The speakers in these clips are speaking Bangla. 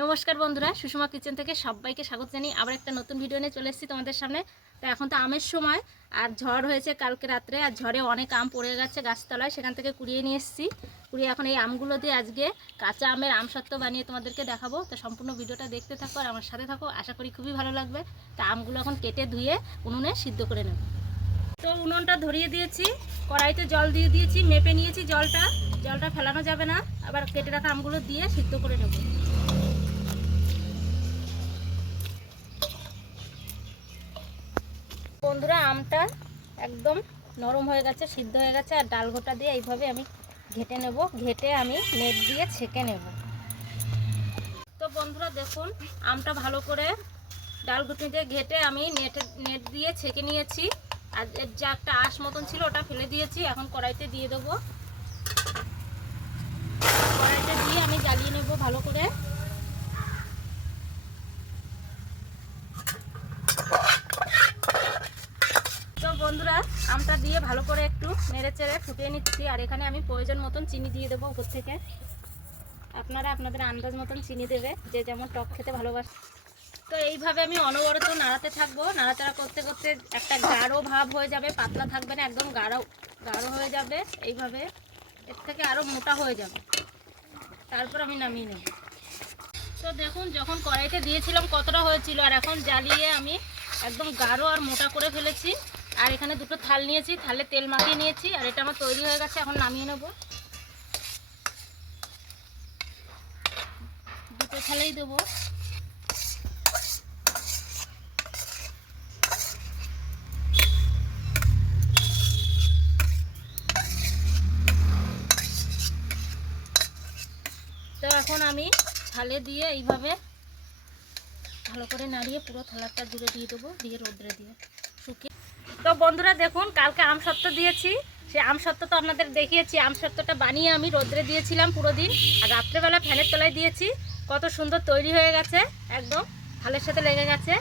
নমস্কার বন্ধুরা, সুষমা কিচেন থেকে সবাইকে স্বাগত জানিয়ে আবার একটা নতুন ভিডিও নিয়ে চলে এসেছি তোমাদের সামনে। তো এখন তো আমের সময়, আর ঝড় হয়েছে কালকে রাত্রে, আর ঝড়ে অনেক আম পড়ে গেছে গাছতলায়, সেখান থেকে কুড়িয়ে নিয়ে এসেছি। কুড়িয়ে এখন এই আমগুলো দিয়ে আজকে কাঁচা আমের আমসত্ত্ব বানিয়ে তোমাদেরকে দেখাবো। তো সম্পূর্ণ ভিডিওটা দেখতে থাকো আর আমার সাথে থাকো, আশা করি খুবই ভালো লাগবে। তা আমগুলো এখন কেটে ধুয়ে উনুনে সিদ্ধ করে নেব। তো উনুনটা ধরিয়ে দিয়েছি, কড়াইতে জল দিয়ে দিয়েছি, মেপে নিয়েছি জলটা। জলটা ফেলানো যাবে না, আবার কেটে রাখা আমগুলো দিয়ে সিদ্ধ করে নেব। বন্ধুরা, আমটা একদম নরম হয়ে গেছে, সিদ্ধ হয়ে গেছে, আর ডাল গোটা দিয়ে এইভাবে আমি ঘেটে নেব। ঘেটে আমি নেট দিয়ে ছেঁকে নেব। তো বন্ধুরা, দেখুন, আমটা ভালো করে ডাল ঘুটনি দিয়ে ঘেটে আমি নেট নেট দিয়ে ছেঁকে নিয়েছি। আর এর যে একটা আঁশ মতন ছিল, ওটা ফেলে দিয়েছি। এখন কড়াইতে দিয়ে দেবো। কড়াইতে দিয়ে আমি জ্বালিয়ে নেব ভালো করে তো বন্ধুরা আমটা দিয়ে ভালো করে একটু নেড়ে চেড়ে ফুটিয়ে নিচ্ছি। আর এখানে আমি প্রয়োজন মতন চিনি দিয়ে দেবো উপর থেকে। আপনারা আপনাদের আন্দাজ মতন চিনি দেবে, যে যেমন টক খেতে ভালোবাসে। তো এইভাবে আমি অনবরত নাড়াতে থাকব। নাড়াচাড়া করতে করতে একটা গাঢ় ভাব হয়ে যাবে, পাতলা থাকবে না, একদম গাঢ় গাঢ় হয়ে যাবে এইভাবে। এর থেকে আরও মোটা হয়ে যাবে। তারপর আমি নামিয়ে নেব। তো দেখুন, যখন কড়াইতে দিয়েছিলাম কতটা হয়েছিল, আর এখন জ্বালিয়ে আমি একদম গাঢ় আর মোটা করে ফেলেছি। আর এখানে দুটো থাল নিয়েছি, থালে তেল মাখিয়ে নিয়েছি, আর এটা আমার তৈরি হয়ে গেছে, এখন নামিয়ে নেব। দুটো থালেই দেবো। তো এখন আমি থালে দিয়ে এইভাবে ভালো করে নাড়িয়ে পুরো থালাটা জুড়ে দিয়ে দেবো, দিয়ে রোদ্রে দিয়ে শুকিয়ে তো বন্ধুরা দেখুন, কালকে আম সত্ত্ব দিয়েছি। সে আম সত্ত্ব তো আপনাদের দেখিয়েছি, আম সত্ত্বটা বানিয়ে আমি রোদ্রে দিয়েছিলাম পুরো দিন, আর রাত্রেবেলা ফ্যানের তলায় দিয়েছি। কত সুন্দর তৈরি হয়ে গেছে, একদম থালের সাথে লেগে গেছে।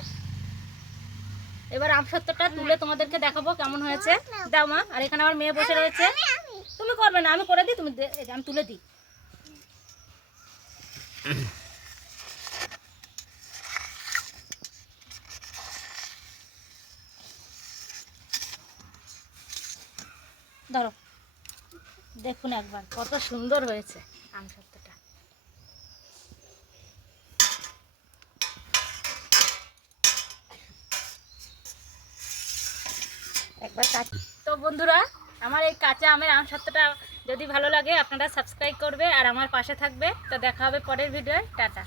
এবার আম সত্ত্বটা তুলে তোমাদেরকে দেখাবো কেমন হয়েছে। দাও মা, আর এখানে আমার মেয়ে বসে রয়েছে। তুমি করবে না, আমি করে দিই, তুমি আমি তুলে দিই। ধরো। দেখুন একবার, কত সুন্দর হয়েছে আম সত্যটা একবার তো বন্ধুরা, আমার এই কাঁচা আমের আম সত্যটা যদি ভালো লাগে, আপনারা সাবস্ক্রাইব করবে আর আমার পাশে থাকবে। তো দেখা হবে পরের ভিডিওয় টাটা।